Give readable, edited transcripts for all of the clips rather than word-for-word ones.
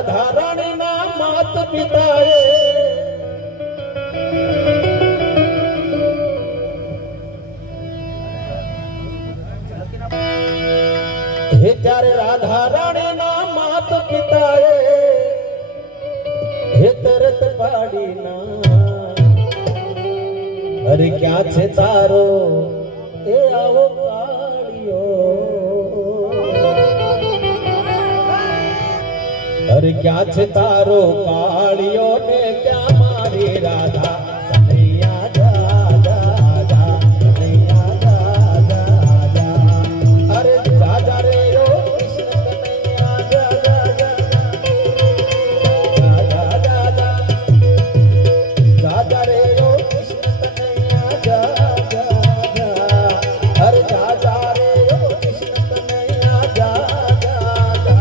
રાધા રાણીના માત પિતાએ હે ત્યારે રાધા રાણીના માત પિતાએ હે તરત પાડીના અરે ક્યાં છે તારો એ આવો કાળિયો અરે ક્યાં છે તારો કાળિયો ને ક્યાં મારી રાધા કનૈયા જા જા જા કનૈયા જા જા જા અરે જા જા રે ઓ કૃષ્ણ કનૈયા જા જા જા જા જા જા જા જા રે ઓ કૃષ્ણ કનૈયા જા જા જા અરે જા જા રે ઓ કૃષ્ણ કનૈયા જા જા જા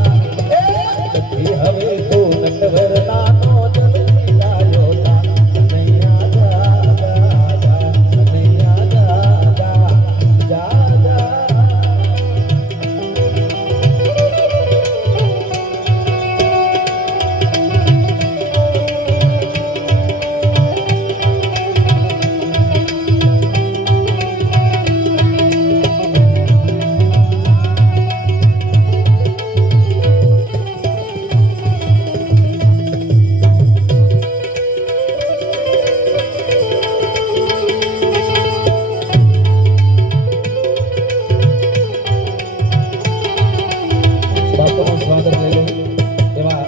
હવે તો નટવર નાનો જલ્દી લાયો તા કનૈયા જા જા જા કનૈયા જા જા જા જા બાપુનું સ્વાગત લઈ લો એવા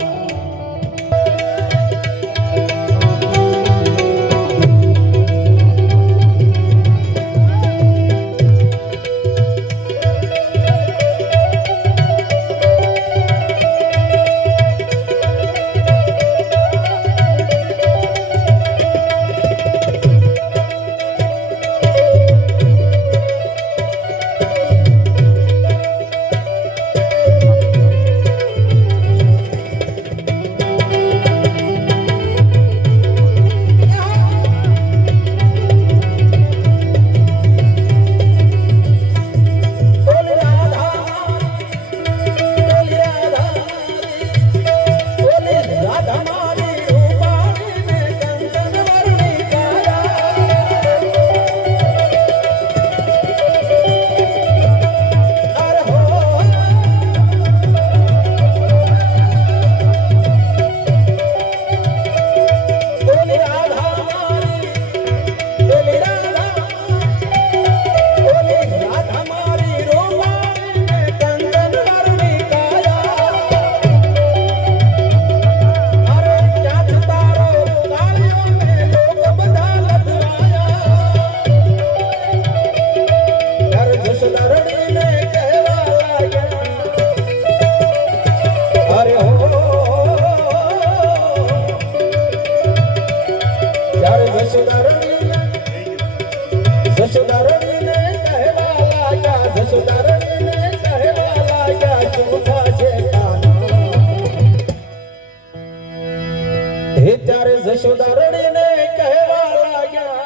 હે ત્યારે જશોદા રડીને કહેવા લાગ્યા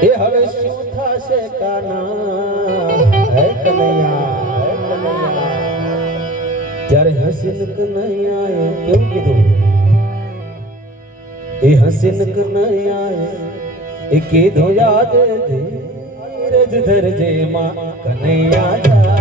એ હવે શું થશે કાના હે કનૈયા ત્યારે હસીન કનૈયાએ કેવું કીધું એ હસીન કનૈયાએ એ કીધું યાદ ધીરજ ધરજે માં કનૈયા જા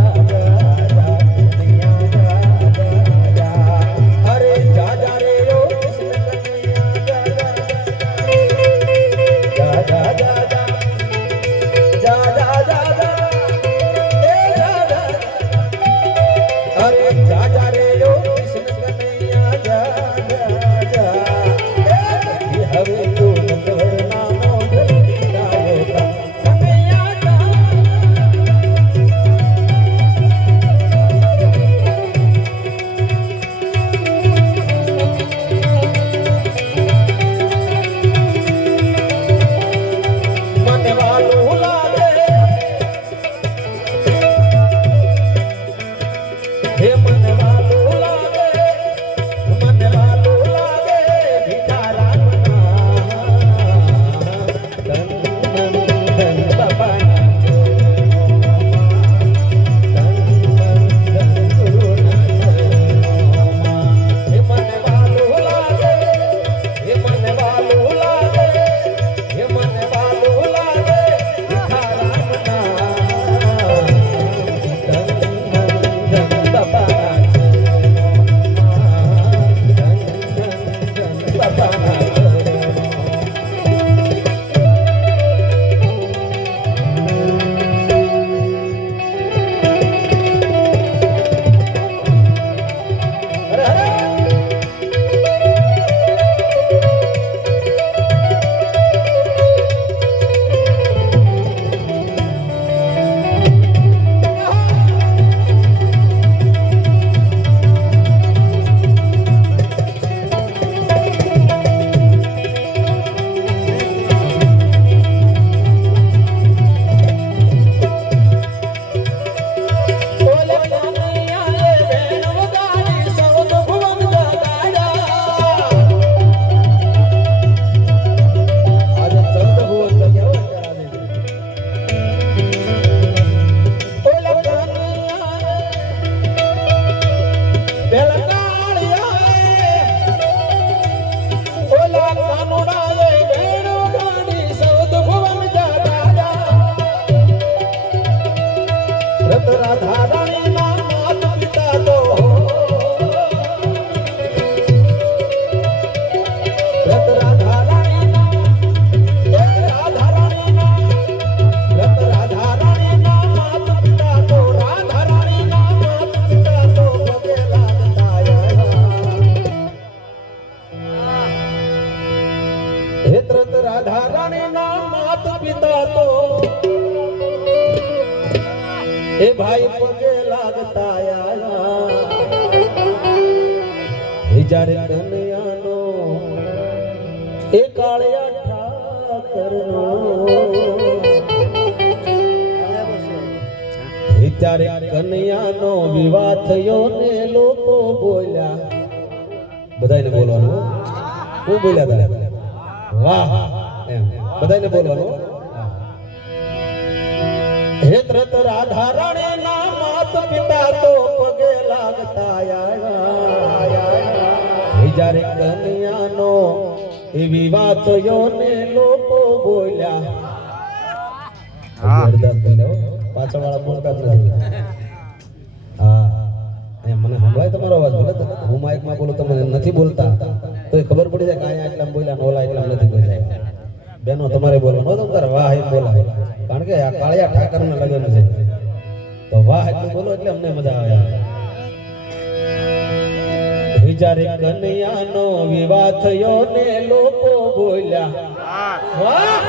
રાધા રાણીના માત પિતા તો એ ભાઈ પગે લાગતા આયા એ જ્યારે કનૈયાનો એ કાળિયા ઠાકરનો એ ત્યારે કનૈયાનો વિવાહ થયો ને લોકો બોલ્યા બધાને બોલવાનું હું બોલ્યા તારે વાહ એમ બધાને બોલવાનું હે ત્રત રાધા રાણીના માત પિતા તો પગે લાગતા આયા જ્યારે કનૈયાનો એ વિવાહ થયો ને લોકો બોલ્યા પાછળ વાળા બોલતા જ નથી હા મને સંભળાય તમારો અવાજ ભલે હું માઇક માં બોલું તમે નથી બોલતા તો ખબર પડી જાય કે અહીંયા એટલા બોલ્યા ઓલા એટલા નથી બોલ્યા બેનો તમારે બોલવાનું તો તારે વાહ એ બોલાય કારણ કે આ કાળિયા ઠાકર ના લગ્ન છે તો વાહ એટલું બોલો એટલે અમને મજા આવે જ્યારે કનૈયાનો વિવાહ થયો ને લોકો બોલ્યા વાહ